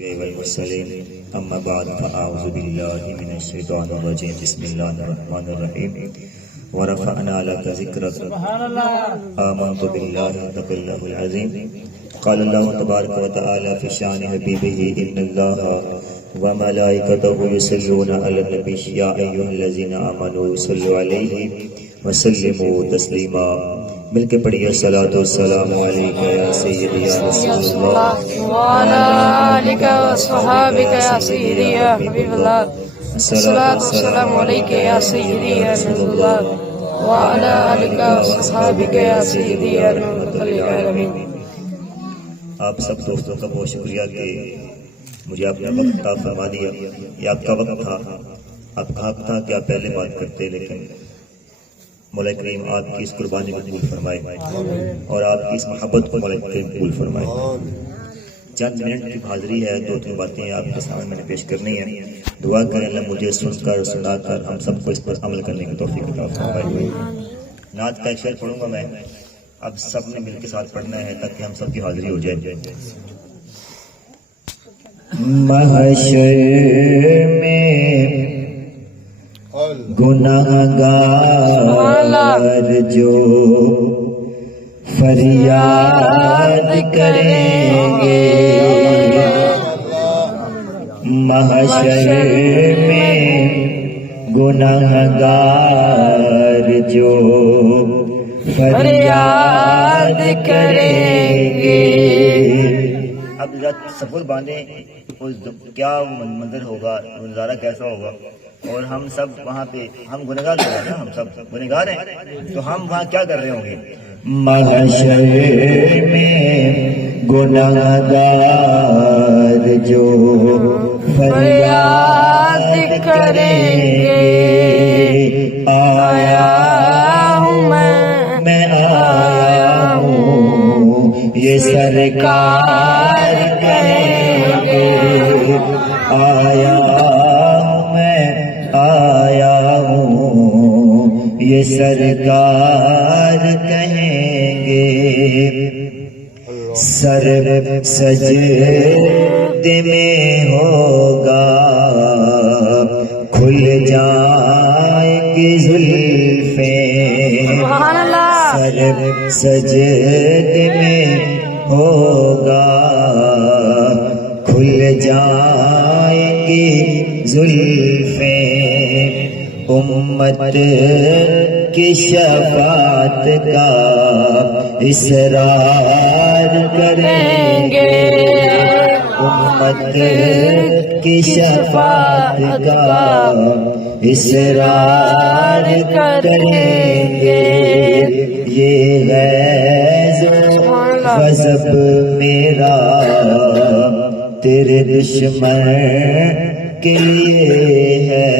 والمرسلين أما بعد فأعوذ بالله من الشيطان الرجيم بسم الله الرحمن الرحيم ورفعنا لك ذكرك آمنت بالله صدق الله العظيم قال الله تبارك وتعالى في شأن حبيبه إن الله وملائكته يصلون على النبي يا أيها الذين آمنوا صلوا عليه وسلموا تسليما مل کے پڑھیے صلاۃ والسلام علیک یا سیدی یا رسول اللہ وعلى آلك وصحابك يا سيدي يا حبيب الله الصلاة والسلام عليك يا سيدي يا رسول الله وعلى آلك وصحابك يا سيدي يا رحمة للعالمين. آپ سب دوستوں کا بہت شکریہ کہ مجھے اپنا وقت عطا فرما دیا. یہ آپ کا وقت تھا، آپ کا حق تھا کہ آپ پہلے بات کرتے، لیکن مولا کریم آپ کی اس قربانی کو قبول فرمائے اور آپ کی اس محبت کو مولا کریم قبول فرمائے. چند منٹ کی حاضری ہے، دو تین باتیں آپ کے سامنے میں نے پیش کرنی ہے. دعا کریں اللہ مجھے سن کر سنا کر ہم سب کو اس پر عمل کرنے کی توفیق عطا فرمائے. نعت کا ایک شعر پڑھوں گا میں، اب سب نے مل کے ساتھ پڑھنا ہے تاکہ ہم سب کی حاضری ہو جائے. محشر میں گناہگار جو فریاد کریں گے، محشر میں گناہگار جو فریاد کریں گے. اب تصور باندھیں کیا منظر ہوگا، نظارہ کیسا ہوگا. اور ہم سب وہاں پہ، ہم گنہگار لوگ ہیں نا، ہم سب گنہگار ہیں، تو ہم وہاں کیا کر رہے ہوں گے. محشر میں گنہگار جو فریاد کریں گے، آیا ہوں میں آیا ہوں یہ سرکار کہیں گے. آیا یہ سرکار کہیں گے. سر سجدے میں ہوگا، کھل جائیں گی زلفیں. سر سجدے میں ہوگا، کھل جائیں گی زلفیں. امت کی شفاعت کا اصرار کریں گے، امت کی شفاعت کا اصرار کریں گے. یہ غیظ غضب میرا تیرے دشمن کے لیے ہے،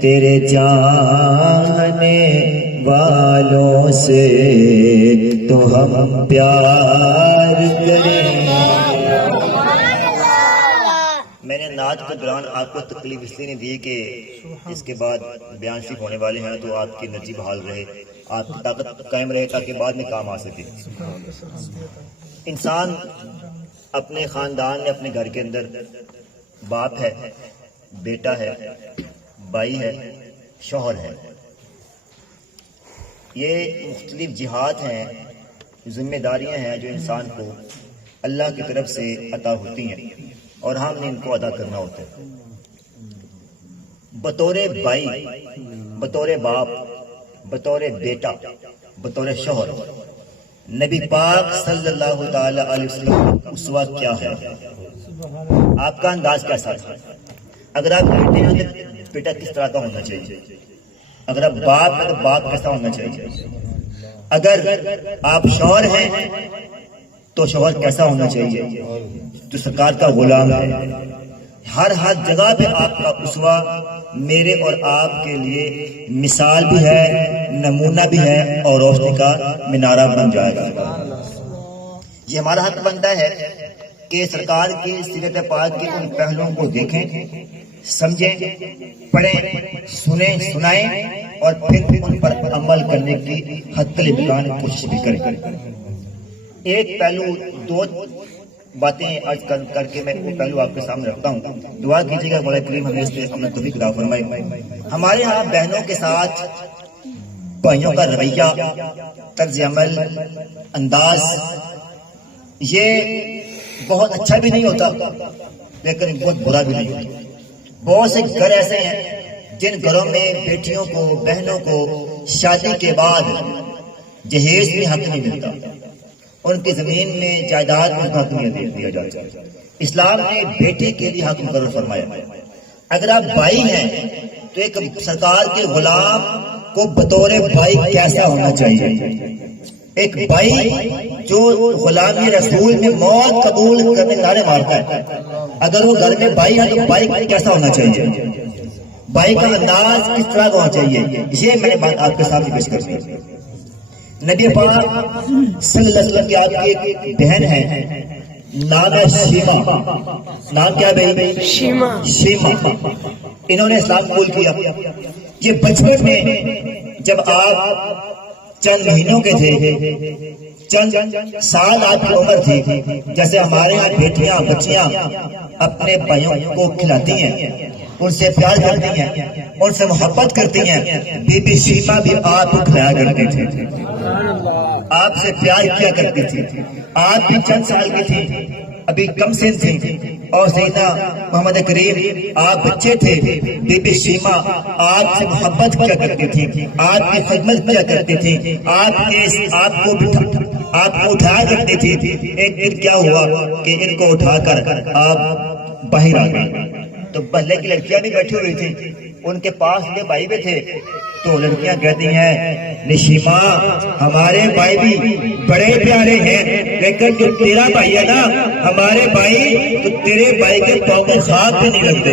تیرے چاہنے والوں سے تو ہم پیار کریں. میں نے نعت کے دوران آپ کو تکلیف اس لیے نہیں دی کہ اس کے بعد بیان شریف ہونے والے ہیں تو آپ کی انرجی بحال رہے، آپ کی طاقت قائم رہے تاکہ بعد میں کام آ سکے. انسان اپنے خاندان میں، اپنے گھر کے اندر باپ ہے، بیٹا ہے، بھائی ہے، شوہر ہے. یہ مختلف جہات ہیں، ذمہ داریاں ہیں جو انسان کو اللہ کی طرف سے عطا ہوتی ہیں اور ہم نے ان کو ادا کرنا ہوتا ہے. بطور بھائی، بطور باپ، بطور بیٹا، بطور شوہر، نبی پاک صلی اللہ تعالی علیہ وسلم کا اسوہ کیا ہے؟ آپ کا انداز کیسا تھا؟ اگر آپ بیٹے ہیں تو بیٹا کس طرح کا ہونا چاہیے؟ اگر آپ باپ ہیں تو باپ کیسا ہونا چاہیے؟ اگر آپ شوہر ہیں تو شوہر کیسا ہونا چاہیے جو سرکار کا غلام ہے؟ ہر جگہ پہ آپ کا اسوہ میرے اور آپ کے لیے مثال بھی ہے، نمونہ بھی ہے اور روشنی کا مینارہ بن جائے گا. یہ ہمارا حق بنتا ہے کہ سرکار کی سیرت پاک کے ان پہلوؤں کو دیکھیں، سمجھیں، پڑھیں، سنیں، سنائیں اور پھر ان پر عمل کرنے کی حتی الامکان کوشش بھی کریں. ایک پہلو دو باتیں عرض کر کے میں پہلو آپ کے سامنے رکھتا ہوں. دعا کیجیے گا مولا کریم ہمیں اس پہ عمل توفیق عطا فرمائے. ہمارے ہاں بہنوں کے ساتھ بھائیوں کا رویہ، طرز عمل، انداز یہ بہت اچھا بھی نہیں ہوتا لیکن بہت برا بھی نہیں ہوتا. بہت سے گھر ایسے ہیں جن گھروں میں بیٹیوں کو، بہنوں کو شادی کے بعد جہیز میں حق نہیں ملتا، ان کی زمین میں جائیداد میں حق نہیں دیا جاتا. اسلام نے بیٹی کے لیے حق مقرر فرمایا. اگر آپ بھائی ہیں تو ایک سرکار کے غلام کو بطور بھائی کیسا ہونا چاہیے؟ ایک بھائی جو غلامی رسول میں موت قبول کرنے نعرے مارتا ہے، اگر وہ گھر میں بھائی ہے تو بھائی کیسا ہونا چاہیے؟ بھائی کا انداز کس طرح کا ہونا چاہیے؟ یہ میں نے بات آپ کے سامنے پیش کر دی. نبی پاک صلی اللہ علیہ وسلم کی آپ کی ایک بہن ہے، نام ہے شیما. نام کیا بھائی؟ شیما. شیما. انہوں نے اسلام قبول کیا. یہ بچپن میں جب آپ چند مہینوں کے تھے، چند سال آپ کی عمر تھی، جیسے ہمارے یہاں بیٹیاں بچیاں اپنے بھائیوں کو کھلاتی ہیں، ان سے پیار کرتی ہیں، ان سے محبت کرتی ہیں، بی بی شیما بھی آپ کو کھلایا کرتی تھی، آپ سے پیار کیا کرتی تھی. آپ بھی چند سال کی تھی، ابھی کم سن تھی، اور سیدنا محمد کریم آپ بچے تھے. بی بی شیما آپ سے محبت کیا کرتی تھی، آپ کی خدمت کیا کرتی تھی، آپ کو اٹھایا کرتی تھی. ایک دن کیا ہوا کہ ان کو اٹھا کر آپ باہر آ گئے تو بہلے کی لڑکیاں بھی بیٹھی ہوئی تھی، ان کے پاس یہ بھائی بھی تھے. تو لڑکیاں کہتی ہیں نشیما ہمارے بھائی بھی بڑے پیارے ہیں، لیکن جو تیرا بھائی ہے نا، ہمارے بھائی تو تیرے بھائی کے پاؤں کے ساتھ بھی نہیں لگتے.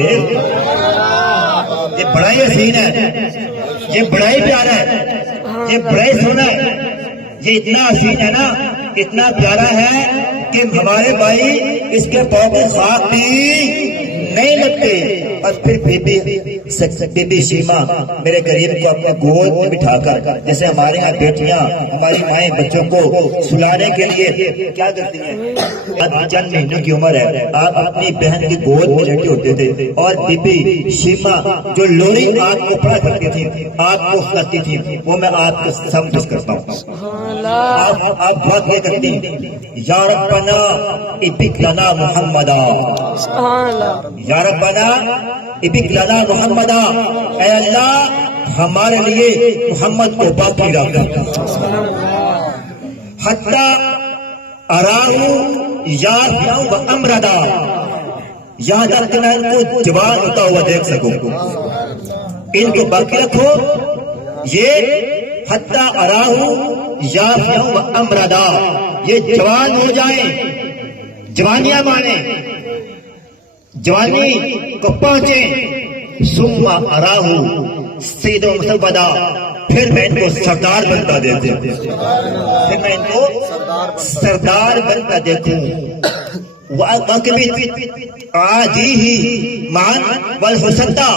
یہ بڑا ہی حسین ہے، یہ بڑا ہی پیارا ہے، یہ بڑا ہی سونا ہے، یہ اتنا حسین ہے نا، اتنا پیارا ہے کہ ہمارے بھائی اس کے پاؤں کے ساتھ بھی نہیں لگتے. اور پھر بی بی شیما میرے غریب کو اپنے گود میں بٹھا کر، جیسے ہمارے یہاں بیٹیاں ہماری مائیں بچوں کو سلانے کے لیے کیا کرتی ہیں، اب چند مہینوں کی عمر ہے، آپ اپنی بہن کی گود میں لیٹے ہوتے تھے، اور بی بی شیما جو لوری آپ کو پڑھا کرتی تھی، آپ کو کھلاتی تھی، وہ میں آپ کو سمجھ کرتا ہوں. آپ بات یہ کرتی ہیں یا ربنا ابک لنا محمدا، یا ربنا ابک لنا محمدا، اے اللہ ہمارے لیے محمد کو باقی رکھ. حتی اراہو یافعا و امردا، یہاں تک کہ میں ان کو جوان ہوتا ہوا دیکھ سکوں، ان کو باقی رکھو. یہ حتی اراہو یافعا و امردا، یہ جوان ہو جائیں، جوانیاں مانیں، جوانی کو پہنچے. ثم اراہو سید و مسودا، پھر میں ان کو سردار بنتا دیتے، پھر میں ان کو سردار بنتا دیکھوں. آدھی ہی مان والحسدہ،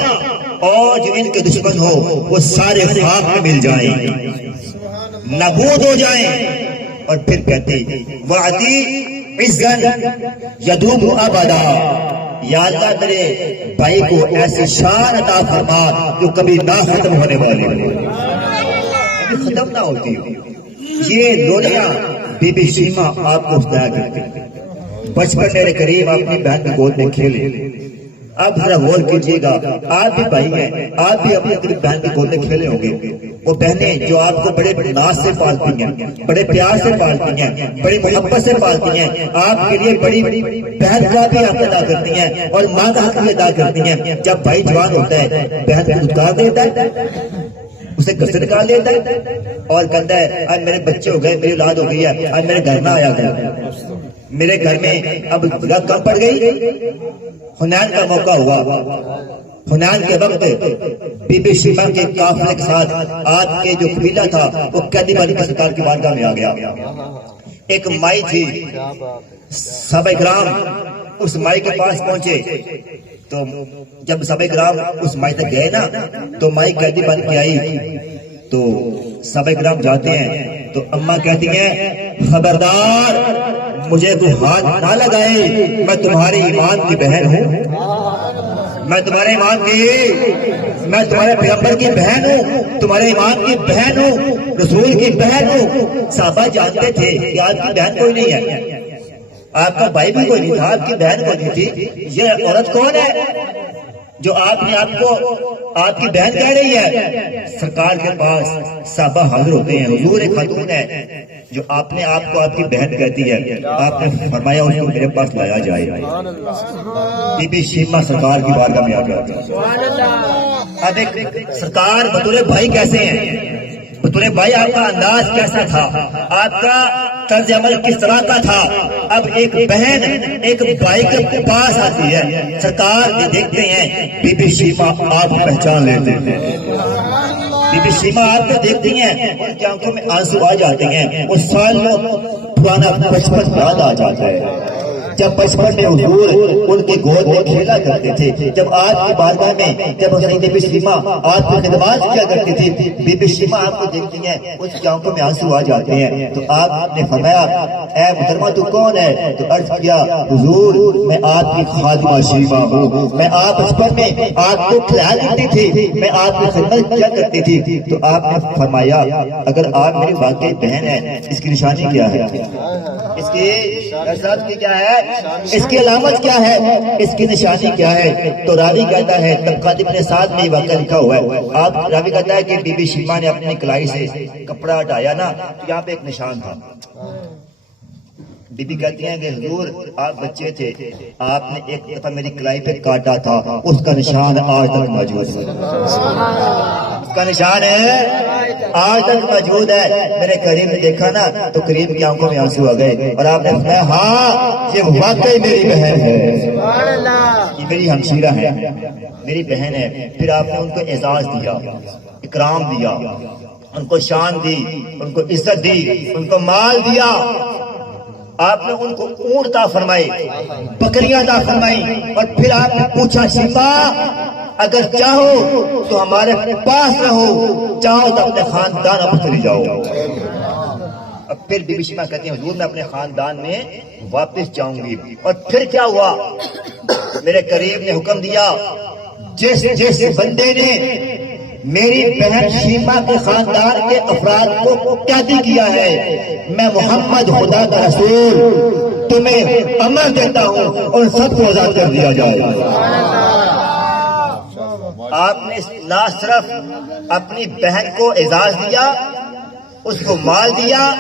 اور جو ان کے دشمن ہو وہ سارے خاک میں مل جائیں، نابود ہو جائیں. اور پھر کہتے وعدی عزن یدوم ابدا، یا اللہ میرے بھائی کو ایسی شان عطا فرما جو کبھی نہ ختم ہونے والی ہو، کبھی ختم نہ ہوتی ہو. یہ لولیاں بی بی شیما آپ کو بتایا کرتی. بچپن میرے قریب اپنی بہن کی گود میں کھیلے. آپ ذرا غور کیجیے گا، آپ بھی بھائی ہیں، آپ بھی اپنی بہن کی گود میں کھیلے ہوں گے. وہ بہنیں جو آپ کو بڑے ناز سے پالتی ہیں، بڑے پیار سے پالتی ہیں، بڑی محبت سے پالتی ہیں، آپ کے لیے بڑی بہن کا بھی حق ادا کرتی ہیں اور ماں کا حق بھی ادا کرتی ہیں. جب بھائی جوان ہوتا ہے بہن کو اتار دیتا ہے، اسے گھر سے نکال لیتا ہے اور کہتا ہے آج میرے بچے ہو گئے، میری اولاد ہو گئی ہے، آج میرے گھر نہ آیا کرو. میرے گھر میں اب جگہ کم پڑ گئی. حنین کا موقع ہوا، حنین کے وقت بی بی شیما کے قافلے کے ساتھ آپ کے جو قبیلہ تھا وہ قیدی والی کی سرکار کی بارگاہ میں آ گیا. ایک مائی تھی، صحابہ کرام اس مائی کے پاس پہنچے. تو جب صحابہ کرام اس مائی تک گئے نا تو مائی قیدی بن کے آئی. تو صحابہ کرام جاتے ہیں تو اماں کہتی ہیں خبردار مجھے تو ہاتھ نہ لگائے، میں تمہارے ایمان کی بہن ہوں، میں تمہارے ایمان کی، میں تمہارے پیغمبر کی بہن ہوں، تمہارے ایمان کی بہن ہوں، رسول کی بہن ہوں۔ صحابہ جانتے تھے کہ آپ کی بہن کوئی نہیں ہے، آپ کا بھائی بھی کوئی نہیں تھا، آپ کی بہن کوئی نہیں تھی، یہ عورت کون ہے جو آپ نے آپ کو آپ کی بہن کہہ رہی ہے؟ سرکار کے پاس صحابہ حاضر ہوتے ہیں، حضور ایک خاتون ہے جو آپ نے آپ کو آپ کی بہن کہتی ہے، آپ نے فرمایا اس کو میرے پاس لایا جائے۔ بی بی شیمہ سرکار کی بارگاہ میں آ گیا۔ اب ایک سرکار بطور بھائی کیسے ہیں، بطور بھائی آپ کا انداز کیسا تھا، آپ کا طرز عمل کس طرح کا تھا؟ اب ایک بہن ایک بھائی کے پاس آتی ہے، سرکار دیکھتے ہیں بی بی شیمہ آپ پہچان لیتے ہیں، بی بی شیمہ آپ کو دیکھتی ہیں، ان کی آنکھوں میں آنسو آ جاتے ہیں، وہ سالوں پرانا بچپن یاد آ جاتا ہے، جب بچپن میں حضور ان کی گود میں کھیلا کرتے تھے، جب آپ کی بارگاہ میں جب بی بی شیمہ آپ کی خدمات کیا کرتی تھی، بی بی شیمہ آپ کو دیکھتی ہیں، اس کی آنکھوں میں آنسو آ جاتے ہیں، تو آپ نے فرمایا اے محترمہ تو کون ہے؟ تو عرض کیا حضور میں آپ کی خادمہ شیمہ ہوں، میں آپ بچپن میں آپ کو کھلایا کرتی تھی، میں آپ کی خدمت کیا کرتی تھی۔ تو آپ نے فرمایا اگر آپ میری واقعی بہن ہے، اس کی نشانی کیا ہے، اس کی احساس کی کیا ہے، اس کی علامت کیا ہے، اس کی نشانی کیا ہے؟ تو راوی کہتا ہے طبقات ابن سعد میں یہ واقعہ لکھا ہوا ہے، آپ راوی کہتا ہے کہ بی بی شیمہ نے اپنی کلائی سے کپڑا ہٹایا نا، تو یہاں پہ ایک نشان تھا، بی بی کہتی ہیں کہ حضور آپ بچے تھے، آپ نے ایک دفعہ میری کلائی پہ کاٹا تھا، اس کا نشان آج تک موجود ہے، اس کا نشان ہے آج تک موجود ہے۔ میرے کریم نے دیکھا نا تو کریم کی آنکھوں میں آنسو آ گئے، اور آپ نے فرمایا ہاں یہ واقعی میری بہن ہے، یہ میری ہمشیرہ ہے، میری بہن ہے۔ پھر آپ نے ان کو اعزاز دیا، اکرام دیا، ان کو شان دی، ان کو عزت دی، ان کو مال دیا، آپ نے ان کو اونٹ عطا فرمائی، بکریاں عطا فرمائی، اور پھر آپ نے پوچھا شیمہ اگر چاہو تو ہمارے پاس رہو، چاہو تو اپنے خاندان پر چلی جاؤ۔ اور پھر بی بی شیمہ کہتی ہیں حضور میں اپنے خاندان میں واپس جاؤں گی۔ اور پھر کیا ہوا، میرے قریب نے حکم دیا جس جس بندے نے میری بہن شیمہ کے خاندان کے افراد کو قیدی کیا ہے، میں محمد خدا کا رسول تمہیں امر دیتا ہوں اور سب کو آزاد کر دیا جائے۔ آپ نے نہ صرف اپنی بہن کو اعزاز دیا، اس کو مال دیا،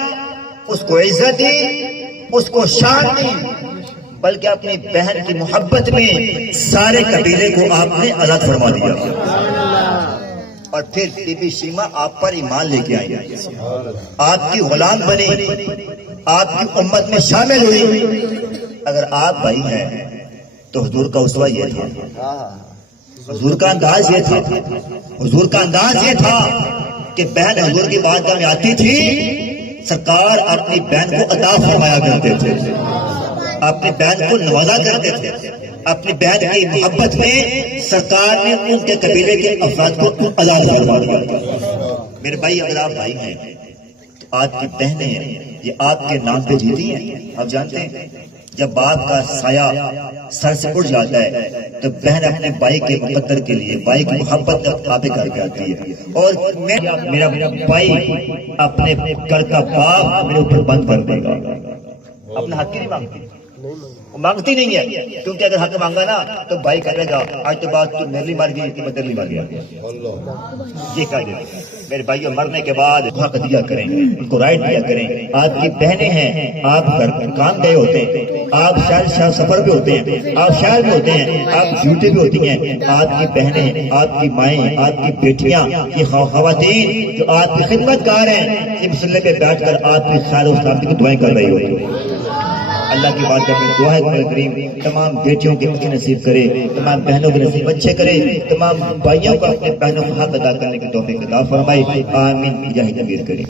اس کو عزت دی، اس کو شان دی، بلکہ اپنی بہن کی محبت میں سارے قبیلے کو آپ نے آزاد فرما دیا۔ اور پھر بی بی شیمہ آپ پر ایمان لے کے آئی، آپ کی غلام بنی، آپ کی امت میں شامل ہوئی۔ اگر آپ بھائی ہیں تو حضور کا اسوہ یہ تھا، حضور کا انداز یہ تھا، حضور کا انداز یہ تھا کہ بہن حضور کی بارگاہ میں آتی تھی، سرکار اپنی بہن کو عطا فرمایا کرتے تھے، اپنی بہن کو نوازا کرتے تھے، اپنی بہن کی محبت میں سرکار نے ان کے قبیلے کے افراد کو آزاد فرما دیا۔ میرے بھائی اگر آپ بھائی ہیں تو آپ کی بہنیں ہیں، یہ آپ کے نام پہ جیتی ہیں۔ آپ جانتے ہیں جب باپ کا سایہ سر سے اٹھ جاتا ہے تو بہن اپنے بھائی کے مقدر کے لیے، بھائی کی محبت آپ کر کے آتی ہے، اور میرا بھائی اپنے گھر کا باپ میرے اوپر بند کر دے گا، اپنا حق نہیں مانگتی، مانگتی نہیں ہے، کیونکہ اگر حق مانگا نا تو بھائی کہے گا آج تو بات تو میرے لیے مر گئی کہ میں تیرے لیے مر گیا، یہ کہہ دے۔ میرے بھائیوں مرنے کے بعد حق دیا کریں، ان کو رائٹ دیا کریں۔ آپ کی بہنیں ہیں، آپ گھر کام گئے ہوتے ہیں، آپ شاید سفر بھی ہوتے ہیں، آپ شہر بھی ہوتے ہیں، آپ ڈیوٹی بھی ہوتی ہیں، آپ کی بہنیں، آپ کی مائیں، آپ کی بیٹیاں، یہ خواتین جو آپ کی خدمت گار ہیں، یہ مسلح پہ بیٹھ کر آپ کی خیر و سلامتی کی دعائیں کر رہی ہوتی ہیں۔ اللہ کی بات میں دعا ہے کہ کریم تمام بیٹیوں کے اچھے نصیب کرے، تمام بہنوں کے نصیب اچھے کرے، تمام بھائیوں کو اپنے بہنوں کو حق ادا کرنے کی توفیق عطا فرمائے، آمین بجاہ نبی کریم۔